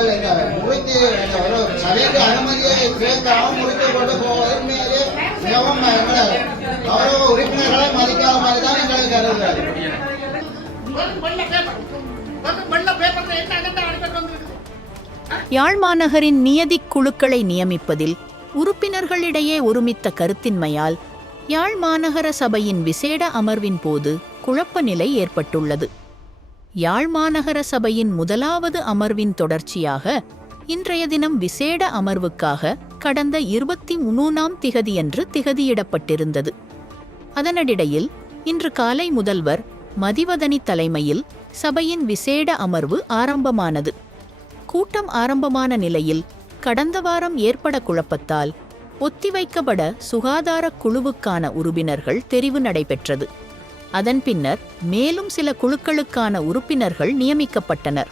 இல்ல இந்த ஒரு சபைக்கு அனுமதியை கேட்காம முறித்து கொண்டு போவதன் உண்மையிலே மிகவும் எங்களை கௌரவ உறுப்பினர்களை மதிக்காத மாதிரி தான் எங்களுக்கு கருதுகிறது யாழ் மாநகரின் நியதி குழுக்களை நியமிப்பதில் உறுப்பினர்களிடையே ஒருமித்த கருத்தின்மையால் யாழ் மாநகர சபையின் விசேட அமர்வின் போது குழப்ப நிலை ஏற்பட்டுள்ளது. யாழ் மாநகர சபையின் முதலாவது அமர்வின் தொடர்ச்சியாக இன்றைய தினம் விசேட அமர்வுக்காக கடந்த இருபத்தி மூணாம் திகதியன்று திகதியிடப்பட்டிருந்தது. அதனடிடையில் இன்று காலை முதல்வர் மதிவதனி தலைமையில் சபையின் விசேட அமர்வு ஆரம்பமானது. கூட்டம் ஆரம்பமான நிலையில் கடந்த வாரம் ஏற்பட குழப்பத்தால் ஒத்திவைக்கப்பட சுகாதார குழுவுக்கான உறுப்பினர்கள் தெரிவு நடைபெற்றது. அதன் பின்னர் மேலும் சில குழுக்களுக்கான உறுப்பினர்கள் நியமிக்கப்பட்டனர்.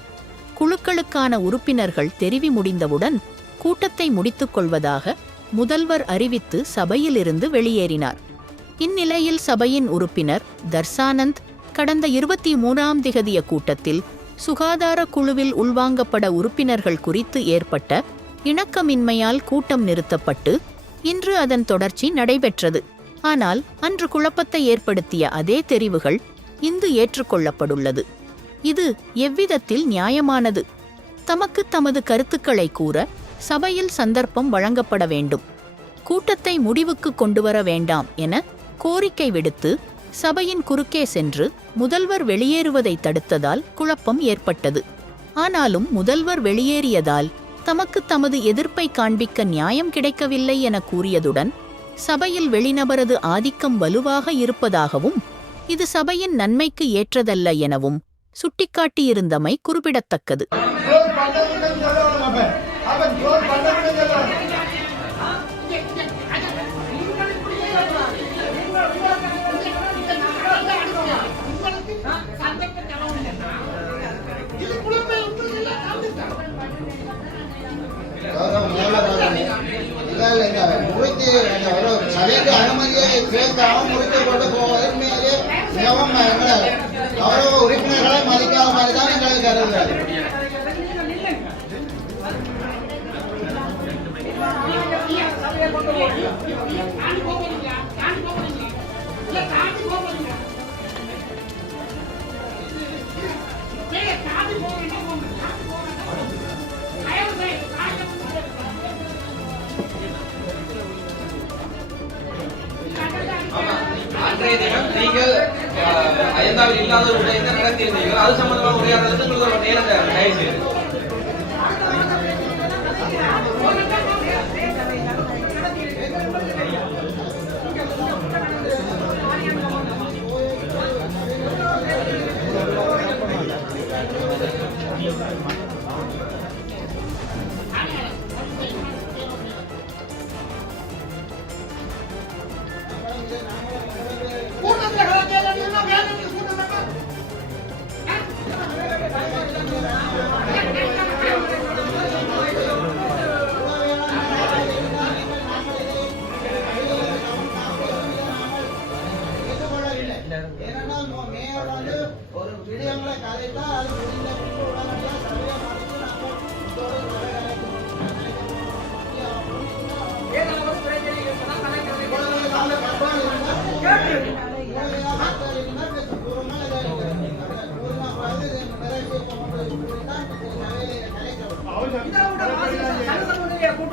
குழுக்களுக்கான உறுப்பினர்கள் தெரிவி முடிந்தவுடன் கூட்டத்தை முடித்துக் கொள்வதாக முதல்வர் அறிவித்து சபையிலிருந்து வெளியேறினார். இந்நிலையில் சபையின் உறுப்பினர் தர்சானந்த் கடந்த இருபத்தி மூன்றாம் திகதிய கூட்டத்தில் சுகாதார குழுவில் உள்வாங்கப்பட உறுப்பினர்கள் குறித்து ஏற்பட்ட இணக்கமின்மையால் கூட்டம் நிறுத்தப்பட்டு இன்று அதன் தொடர்ச்சி நடைபெற்றது. ஆனால் அன்று குழப்பத்தை ஏற்படுத்திய அதே தெரிவுகள் இந்து ஏற்றுக்கொள்ளப்பட்டுள்ளது இது எவ்விதத்தில் நியாயமானது? தமக்கு தமது கருத்துக்களை கூற சபையில் சந்தர்ப்பம் வழங்கப்பட வேண்டும். கூட்டத்தை முடிவுக்கு கொண்டுவர வேண்டாம் என கோரிக்கை விடுத்து சபையின் குறுக்கே சென்று முதல்வர் வெளியேறுவதை தடுத்ததால் குழப்பம் ஏற்பட்டது. ஆனாலும் முதல்வர் வெளியேறியதால் தமக்கு தமது எதிர்ப்பை காண்பிக்க நியாயம் கிடைக்கவில்லை என கூறியதுடன் சபையில் வெளிநபரது ஆதிக்கம் வலுவாக இருப்பதாகவும் இது சபையின் நன்மைக்கு ஏற்றதல்ல எனவும் சுட்டிக்காட்டியிருந்தமை குறிப்பிடத்தக்கது. சபைக்கு அனுமதியை கேட்காம முறித்து கொண்டு போவது உண்மையிலே மிகவும் எங்களை உறுப்பினர்களை மதிக்காத மாதிரி தான் எங்களுக்கு கருதுகிறது தாண்டி போகிறீங்க தாண்டி போகிறீங்க இல்ல தாண்டி நீங்கள் அயந்தாவில் இல்லாத ஒரு விடயத்தை நடத்தியிருந்தீர்கள். அது சம்பந்தமான உரையாடலுக்கு உங்களுக்கு ஒரு நேரம் தேவை. தயவு செய்து கூட்டத்துல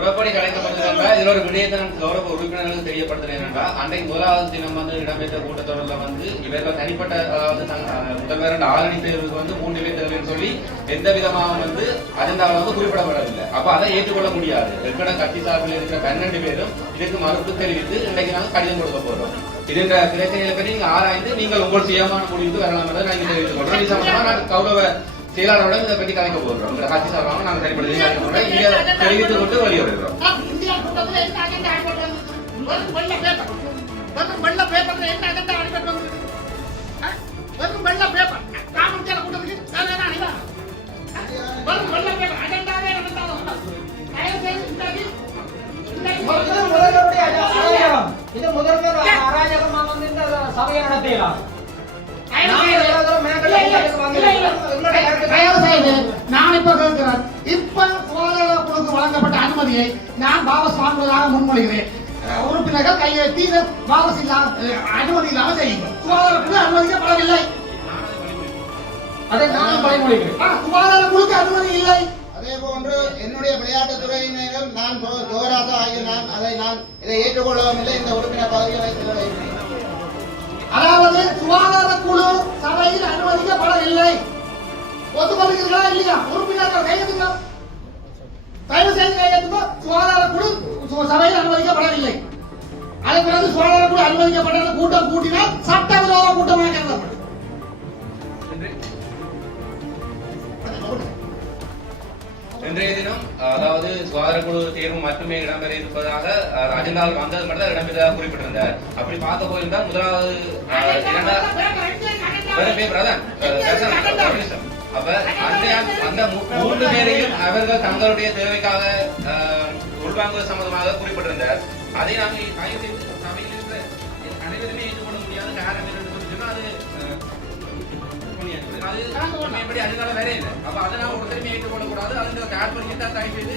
முறைப்படி கலைக்கப்பட்டது இதில் ஒரு விடயத்தை நான் கௌரவ உறுப்பினர்களுக்கு தெரியப்படுத்துறேன் என்றால் அன்றைக்கு முதலாவது தினம் வந்து இடம்பெற்ற கூட்டத்தொடரில் வந்து இவர்கள் தனிப்பட்ட அதாவது முதல்வர் ஆளணி தேர்வுக்கு வந்து மூன்று பேர் தேர்வுன்னு சொல்லி எந்த விதமாக வந்து அஜெண்டாவில் வந்து குறிப்பிடப்படவில்லை. அப்போ அதை ஏற்றுக்கொள்ள முடியாது. எங்கட கட்சி சார்பில் இருக்கிற பன்னெண்டு பேரும் இதற்கு மறுப்பு தெரிவித்து இன்றைக்கு நாங்கள் கடிதம் கொடுக்க போகிறோம் இதுன்ற பிரச்சனைகளை பற்றி ஆராய்ந்து நீங்கள் உங்கள் சுயமான முடிவுக்கு வரலாம் என்று நான் தெரிவித்துக் கொள்றோம் இது நாங்கள் கௌரவ செயலாளரோட இதை பற்றி கலைக்க போகிறோம் உங்க கட்சி சார்பாக நாங்கள் செயல்படுத்தி கலைக்க போறோம். இங்க தெரிவித்துக் கொண்டு வெளியிடுறோம் வருகிறோம். இந்தியா கூட்டத்துல என்ன அஜெண்டா அனுப்பிட்டு வந்திருக்கு? வெறும் நான் இப்ப கேட்கிறேன் இப்ப சுகாதார குழுக்கு வழங்கப்பட்ட அனுமதியை நான் வாபஸ் வாங்குவதாக முன்மொழிகிறேன் உறுப்பினர்கள் கையெழுத்தி வாபஸ் இல்லாம அனுமதி இல்லாம செய்யுங்கள் சுகாதார குழு அனுமதிக்கப்படவில்லை அதை நான் பயமொழிகிறேன் ஆ, சுகாதார குழுக்கு அனுமதி இல்லை. அதே போன்று என்னுடைய விளையாட்டுத் துறையினரும் நான் கோராசா ஆகிய நான் அதை நான் இதை ஏற்றுக்கொள்ளவும் இல்லை. இந்த உறுப்பினர் பதவியை வைத்துள்ளேன் அதாவது சுகாதார குழு சபையில் அனுமதிக்கப்படவில்லை. ஒத்துக்கொள்கிறீர்களா இல்லையா உறுப்பினர்கள் கையெழுத்துங்க தயவு செய்து கையெழுத்துங்க சுகாதார குழு சபையில் அனுமதிக்கப்படவில்லை அதன் பிறகு சுகாதார குழு அனுமதிக்கப்பட்டது கூட்டம் கூட்டினால் சட்டவிரோத கூட்டமாக கருதப்படும் இன்றைய தினம் அதாவது சுகாதார குழு தேர்வு மட்டுமே இடம்பெற இருப்பதாக ராஜேந்திரால் வந்தது மட்டும் தான் இடம்பெற்றதாக குறிப்பிட்டிருந்தார் அப்படி பார்க்க போயிருந்தால் முதலாவது இரண்டாவது வேற அப்ப அந்த அந்த மூன்று பேரையும் அவர்கள் தங்களுடைய தேவைக்காக உள்வாங்குவது சம்பந்தமாக குறிப்பிட்டிருந்தார். அதை நாங்கள் சபையில் இருக்கிற அனைவருமே ஏற்றுக்கொள்ள முடியாத காரணம் என்னன்னு சொல்லி அது அது எப்படி அதனால வேற இல்லை. அப்ப அதனால ஒருத்தருமே ஏற்றுக்கொள்ளக்கூடாது. அதுல ஆட் பண்ணி தான் தயவு செய்து?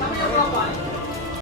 தமிழ்